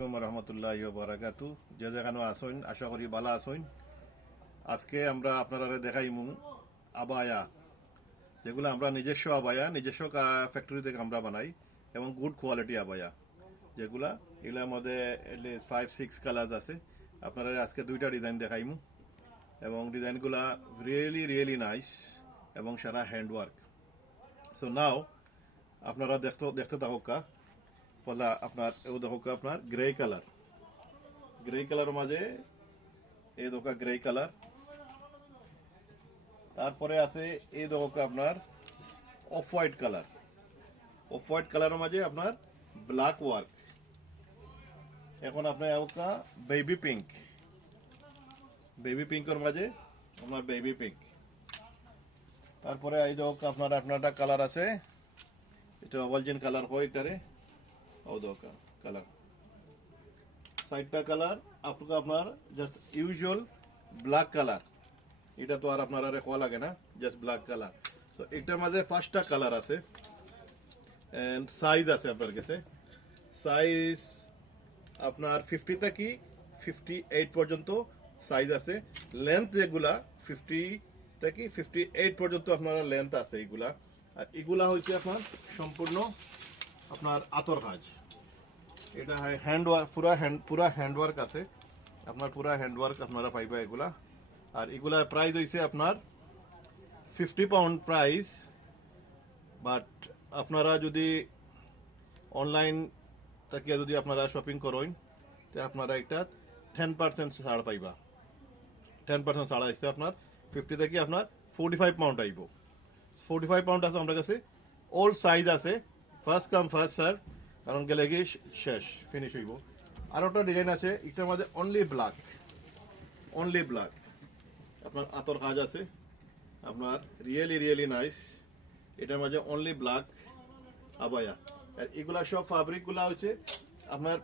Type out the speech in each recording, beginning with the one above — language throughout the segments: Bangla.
আলাইকুম রহমতুল্লাহি ওয়া বারাকাতু। যে যেখানে আসুন আশা করি ভালো আসুন। আজকে আমরা আপনারা দেখাইমু আবায়া, যেগুলো আমরা নিজস্ব আবায়া নিজস্ব ফ্যাক্টরি থেকে আমরা বানাই এবং গুড কোয়ালিটি আবায়া, যেগুলা এগুলোর মধ্যে 5-6 কালার আছে। আপনারা আজকে দুইটা ডিজাইন দেখাইমু এবং ডিজাইনগুলা রিয়েলি রিয়েলি নাইস এবং সারা হ্যান্ডওয়ার্ক। সো নাও আপনারা দেখতে থাকুক। পলা আপনার এও দেখো আপনার গ্রে কালার মাঝে এই দেখো গ্রে কালার। তারপরে আছে এই দেখো আপনার অফ হোয়াইট কালারের মাঝে আপনার ব্ল্যাক ওয়ার্ক। এখন আপনার বেবি পিঙ্কের মাঝে আপনার বেবি পিঙ্ক। তারপরে এই দেখো আপনার একটা কালার আছে, এটা অভালজিন কালার হয় এটারে কালার। সাইডটা কালার আপনার জাস্ট ইউজুয়াল ব্ল্যাক কালার, এটা তো আর আপনার খোয়া লাগে না, জাস্ট ব্ল্যাক কালার। সো এটার মাঝে 5টা কালার আছে এন্ড সাইজ আছে আপনার কাছে। সাইজ আপনার 50 থেকে 58 পর্যন্ত সাইজ আছে। লেন্থ যেগুলা 50 থেকে 58 পর্যন্ত আপনার লেন্থ আছে এগুলা। আর এগুলা হচ্ছে আপনার সম্পূর্ণ আপনার আতর কাজ। এটা হ্যান্ডওয়ার্ক, পুরা হ্যান্ডওয়ার্ক আছে আপনার, পুরা হ্যান্ডওয়ার্ক আপনারা পাইবা এগুলা। আর এগুলার প্রাইস হইছে আপনার 50 পাউন্ড প্রাইস। বাট আপনারা যদি অনলাইন থেকে যদি আপনারা শপিং করেন তো আপনারা একটা 10% ছাড় পাইবা। 10% ছাড় আসছে আপনার 50 থেকে আপনার 45 পাউন্ড আইব। 45 পাউন্ড আছে আমার কাছে। অল সাইজ আছে, ফার্স্ট কাম ফার্স্ট সার্ভ, কারণ গেলে গিয়ে শেষ ফিনিশ হইব। আর একটা ডিজাইন আছে, এটার মধ্যে অনলি ব্ল্যাক আপনার আতর কাজ আছে আপনার, রিয়েলি রিয়েলি নাইস। এটার মাঝে অনলি ব্ল্যাক আবায়া। আর এগুলা সব ফ্যাব্রিক গুলা হচ্ছে আপনার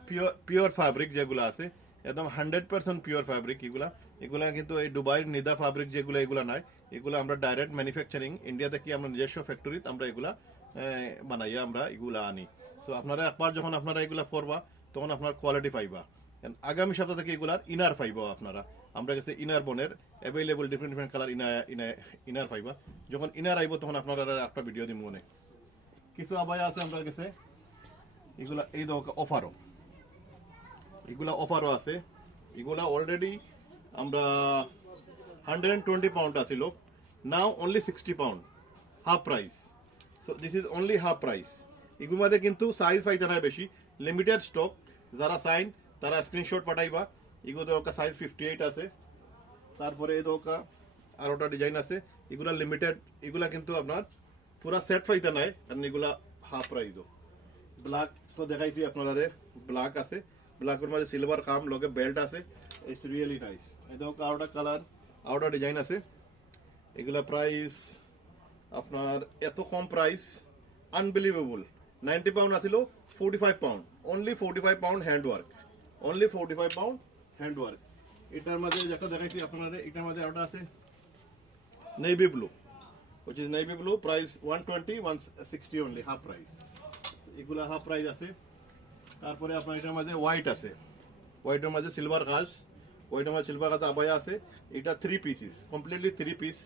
পিওর ফ্যাব্রিক যেগুলো আছে, একদম 100% পিওর ফ্যাব্রিক এগুলা কিন্তু এই দুবাইয়ের নিদা ফ্যাব্রিক যেগুলো এগুলা নাই। এগুলা আমরা ডাইরেক্ট ম্যানুফ্যাকচারিং ইন্ডিয়া থেকে আমরা নিজস্ব ফ্যাক্টরিতে আমরা এগুলা বানাইয়া আমরা এগুলা আনি। সো আপনারা একবার যখন আপনারা এগুলা পরবা তখন আপনার কোয়ালিটি পাইবা। আগামী সপ্তাহ থেকে এগুলার ইনার পাইবা আপনারা। আমরা কাছে ইনার বনের অ্যাভেলেবল ডিফারেন্ট কালার ইনার পাইবা। যখন ইনার আইব তখন আপনারা একটা ভিডিও দিব। অনেক কিছু আবায়া আছে আপনার কাছে, এগুলা এই অফারও আছে। এগুলা অলরেডি আমরা 120 পাউন্ড আছিল, now only 60 pound, half price. So this is only half price. এগুলোর মধ্যে কিন্তু সাইজ পাইতে না বেশি, লিমিটেড স্টক। যারা চাইন তারা স্ক্রিনশট পাঠাইবা। এগুলো সাইজ 58 আছে। তারপরে এই দোকা আর ওটা ডিজাইন আছে, এগুলা লিমিটেড। এগুলা কিন্তু আপনার পুরা সেট পাইতে নাই, কারণ এগুলা হাফ প্রাইস। ব্ল্যাক তো দেখাইছি আপনারা, ব্ল্যাক আছে, ব্ল্যাকের মধ্যে সিলভার কাম লগে বেল্ট আছে। It's really nice. এই দোকা আরোটা কালার, আরোটা ডিজাইন আছে। এগুলা প্রাইস আপনার এত কম প্রাইস, আনবিলিভেবল। 90 পাউন্ড আছিল, 45 pound, only 45 pound handwork, only 45 pound handwork. এটার মধ্যে যেটা দেখাইছি আপনারা, এটার মধ্যে আরোটা আছে navy blue, which is navy blue, price 120, 160 only, half price. এগুলা হাফ প্রাইস আছে। তারপরে আপনার এটার মধ্যে হোয়াইট আছে, হোয়াইটের মধ্যে সিলভার কাজ, হোয়াইটের মধ্যে সিলভার কাজ আবায়া আছে। এটা 3 পিসেস, কমপ্লিটলি 3 পিস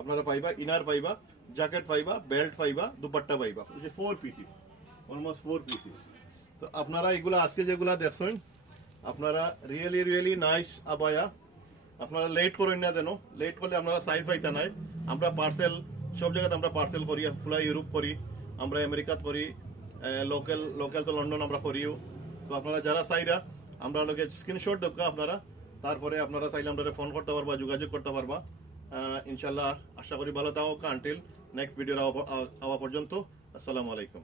আপনারা পাইবা। ইনার পাইবা, জ্যাকেট পাইবা, বেল্ট পাইবা, দুপাট্টা পাইবা। 4 পিসেস, অলমোস্ট 4 পিসেস। তো আপনারা এগুলা আজকে যেগুলা দেখছেন আপনারা রিয়েলি রিয়েলি নাইস আবায়া। আপনারা লেট করেন না, যেন লেট করলে আপনারা সাইজ পাইতে নাই। আমরা পার্সেল সব জায়গাতে আমরা পার্সেল করি, ফুলা ইউরোপ করি, আমরা আমেরিকাত করি, লোকাল তো লন্ডন আমরা করিও। তো আপনারা যারা চাইরা আমরা লোকে স্ক্রিনশট দেখা আপনারা, তারপরে আপনারা চাইলে আমরা ফোন করতে পারবা, যোগাযোগ করতে পারবা। ইনশাল্লাহ আশা করি ভালো থাকো। আনটিল নেক্সট ভিডিও আওয়া পর্যন্ত, আসসালামু আলাইকুম।